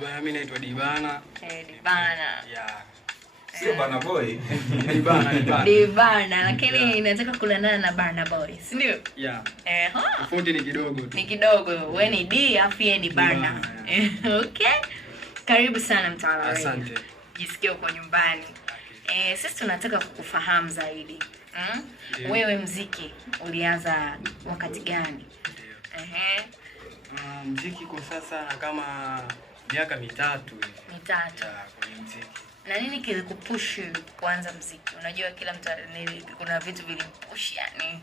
Bwana mimi naitwa Dibana. Dibana. Yeah. Sio Bana Boy. Dibana, lakini nataka kulandana na Bana Boy, si ndio? Yeah. Tofauti ni kidogo tu. Ni kidogo. Wewe ni D afu yeye ni Bana. Okay. Karibu sana mtaalamu. Asante. Jisikie uko nyumbani. Sisi tunataka kukufahamu zaidi. Wewe muziki ulianza wakati gani? Muziki kwa sasa kama miaka mitatu kwenye muziki. Na nini kilikupush kuanza muziki? Unajua kila mtu kuna vitu vilimpush yani.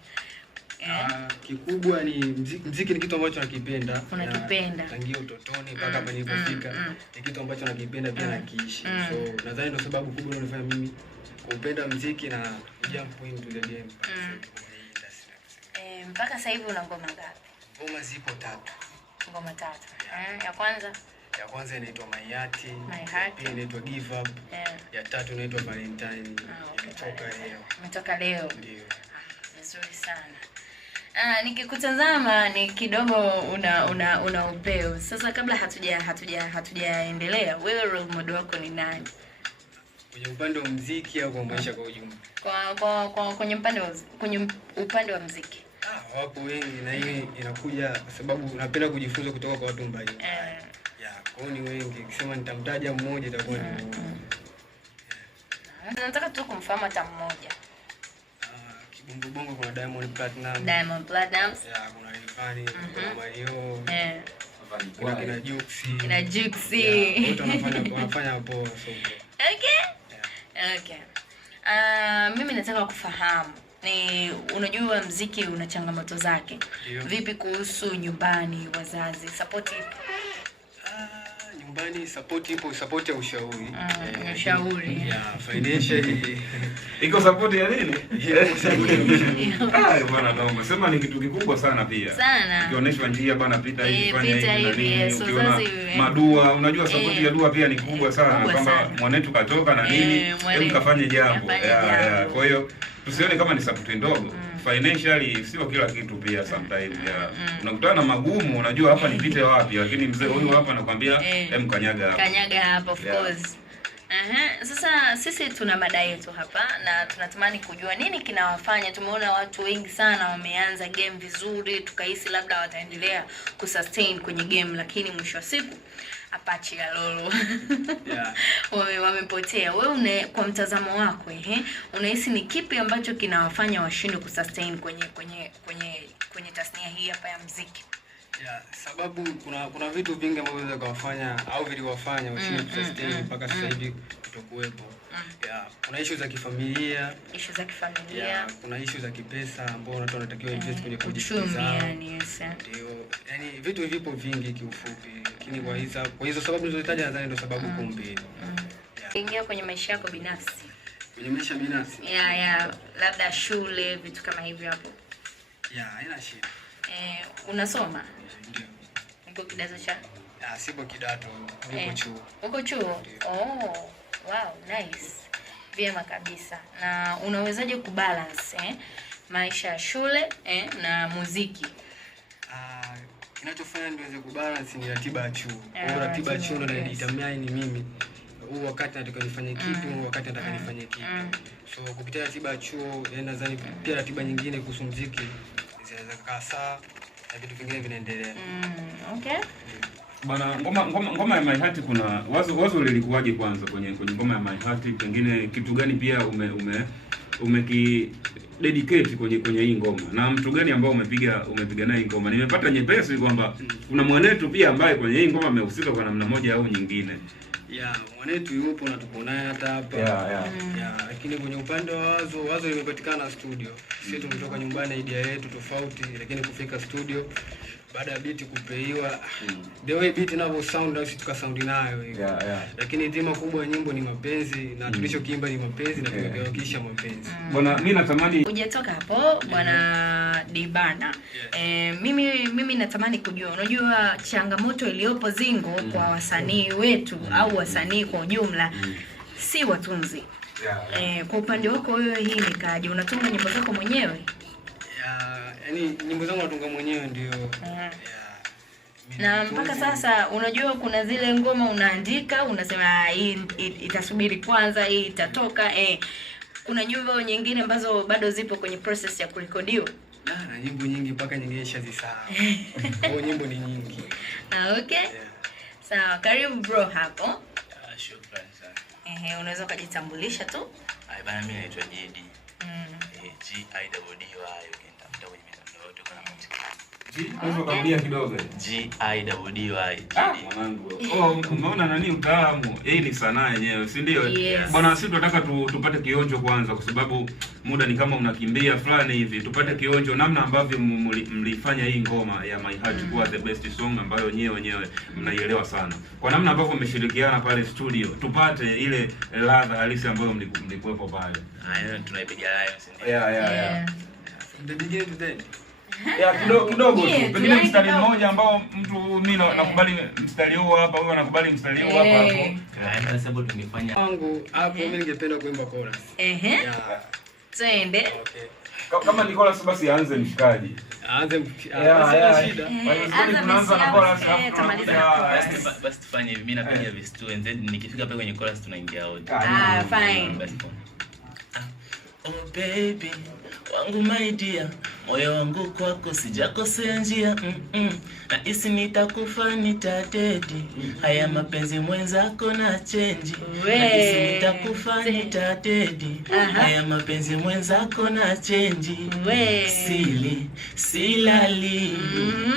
Kikubwa ni muziki ni kitu ambacho nakipenda. Unakipenda tangia utotoni mpaka hapa nilipofika. Ni kitu ambacho nakipenda pia nakiishi. So nadhani ndio sababu kubwa inayofanya mimi kupenda muziki na jump into the game. Mpaka sasa hivi una ngoma ngapi? Ngoma zipo 3. Ngoma 3. Ya kwanza inaitwa My Heart, pia inaitwa Give Up, ya 3 inaitwa Valentine. Imetoka leo. Ndio. Vizuri sana. Nikikutazama ni kidogo una upeo. Sasa kabla hatujaendelea, wewe role model wako ni nani? Kwenye upande wa muziki au kwa maisha kwa ujumla? Kwenye upande wa muziki. Wapo wengi na hii inakuja kwa sababu napenda kujifunza kutoka kwa watu mbalimbali. Kwa ni wengi. Ukisema nitamtaja mmoja itakuwa ni nataka tu kumfahamu hata mmoja. Kibongo kuna Diamond Platnumz. Kuna Rayvanny, kuna Mario. Kuna kina Juxi. Wote wanafanya hapo sote. Okay. Mimi nataka kufahamu unajua muziki una changamoto zake. Vipi kuhusu nyumbani, wazazi, support ipo? Nyumbani support ipo, support ya ushauri. Ushauri. Financially. Iko support ya nini? Bwana naomba. Sema ni kitu kikubwa sana pia. Sana. Ukionyeshwa njia bana pita hivi fanya hivi. Ukiona madua, unajua support ya dua pia ni kubwa sana kama mwanetu katoka na nini, hebu kafanye jambo. Kwa hiyo tusione kama ni support ndogo. Financially sio kila kitu pia sometimes. Unakutana na magumu, unajua hapa nipite wapi, lakini mzee huyu hapa anakuambia kanyaga hapa. Kanyaga hapa of course. Sasa sisi tuna mada yetu hapa na tunatamani kujua nini kinawafanya. Tumeona watu wengi sana wameanza game vizuri, tukahisi labda wataendelea kusustain kwenye game, lakini mwisho wa siku apachi ya lolo. Wamepotea. Wewe kwa mtazamo wako unahisi ni kipi ambacho kinawafanya washinde kusustain kwenye tasnia hii hapa ya muziki? Sababu kuna vitu vingi ambavyo vinaweza kuwafanya au viliwafanya washinde kusustain mpaka sasa hivi kutokuwepo. Kuna issue za kifamilia, kuna issue za kipesa ambao watu wanatakiwa invest kwenye kujifunza. Ndio, yani vitu vipo vingi kiufupi, lakini kwa hizo sababu nilizotaja nadhani ndio sababu kuu mbili. Ingia kwenye maisha yako binafsi. Kwenye maisha binafsi? Labda shule, vitu kama hivyo hapo. Haina shida. Unasoma? Ndio. Uko kidato cha? Sipo kidato, niko chuo. Uko chuo? Oh, wow, nice. Vyema kabisa. Na unawezaje kubalance maisha ya shule na muziki? Kinachofanya niweze kubalance ni ratiba ya chuo. Ratiba ya chuo ndio inadetermine ni mimi huu wakati nataka nifanye kipi, huu wakati nataka nifanye kipi. So kupitia ratiba ya chuo, nadhani pia ratiba nyingine kuhusu muziki zinaweza kukaa sawa na vitu vingine vinaendelea. Okay. Bana, ngoma ya My Heart kuna wazo lilikuwaje kwanza kwenye ngoma ya My Heart? Pengine kitu gani pia umeki dedicate kwenye hii ngoma? Na mtu gani ambao umepiga naye ngoma? Nimepata nyepesi kwamba kuna mwanetu pia ambaye kwenye hii ngoma amehusika kwa namna moja au nyingine. Mwanetu yupo na tuko naye hata hapa. Lakini kwenye upande wa wazo limepatikana studio. Sisi tumetoka nyumbani idea yetu tofauti, lakini kufika studio baada ya beat kupeiwa, the way beat inavyo sound au sisi tukasound nayo hiyo. Lakini dhima kubwa ya nyimbo ni mapenzi na tulichokiimba ni mapenzi na tumewakilisha mapenzi. Bwana mimi natamani hujatoka hapo bwana Dibana. Mimi natamani kujua, unajua changamoto iliyopo Zingo kwa wasanii wetu au wasanii kwa ujumla si watunzi. Kwa upande wako wewe hii nikaje? Unatunga nyimbo zako mwenyewe? Yaani nyimbo zangu natunga mwenyewe ndio. Na mpaka sasa unajua kuna zile ngoma unaandika unasema hii itasubiri kwanza, hii itatoka. Kuna nyimbo nyingine ambazo bado zipo kwenye process ya kurekodiwa. Na nyimbo nyingi mpaka nyingine nishazisahau. Kwa nyimbo ni nyingi. Okay. Yeah. Sawa, karibu bro hapo. Shukrani sana. Unaweza kujitambulisha tu? Bana, mimi naitwa Jidi. GIDDY, ukitafuta kwenye mitandao yote kuna Kabia kidogo. GIDDY. Mwanangu. Umeona nani utaalamu? Hii ni sanaa yenyewe, si ndio? Yes. Bwana, sisi tunataka tupate kionjo kwanza, kwa sababu muda ni kama unakimbia fulani hivi. Tupate kionjo namna ambavyo mlifanya hii ngoma ya My Heart kuwa the best song ambayo wenyewe mnaielewa sana. Kwa namna ambavyo mmeshirikiana pale studio, tupate ile ladha halisi ambayo mlikuwepo pale. Haya, tunaipiga live, si ndio? Yeah. The beginning to the end. Kidogo tu. Pengine mstari mmoja ambao mimi nakubali mstari huu hapa, wewe unakubali mstari huu hapa hapo. Haya, sababu tumefanya wangu hapo, mimi ningependa kuimba chorus. Twende. Okay. Kama ni chorus basi aanze mshikaji. Aanze shida. Tunaanza na chorus basi tufanye hivi, mimi napiga verse 2 and then nikifika pale kwenye chorus tunaingia wote. Fine. Oh baby, wangu my dear, moyo wangu kwako sijakosea njia. Na isi nitakufa nitadedi, haya mapenzi mwenzako na change. Na isi nitakufa nitadedi, haya mapenzi mwenzako na change. Sili, silali,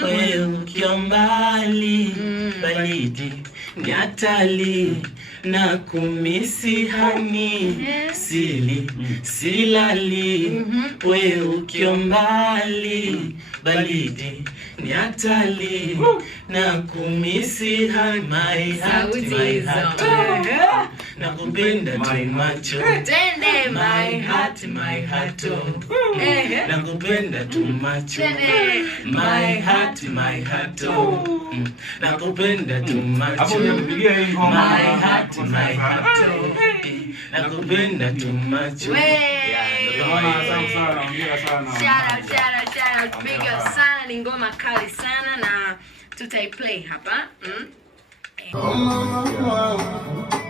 wewe ukiwa mbali, baridi, nyatali, na kumisi hani. Sili, silali, wewe ukiwa mbali, baridi, nyatali, na kumisi hani. My heart, my heart, nakupenda tu macho. My heart, my heart, nakupenda tu macho. My heart, my heart, nakupenda tu macho. Hapo unapigia hii ngoma. My heart, my heart, nakupenda tu macho. Shout out. Big up sana, ni ngoma kali sana na tutaiplay hapa.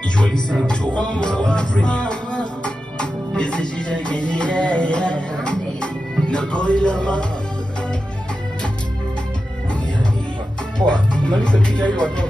You are listening to Mtaona Radio. Poa, unalisa picha hiyo watoke.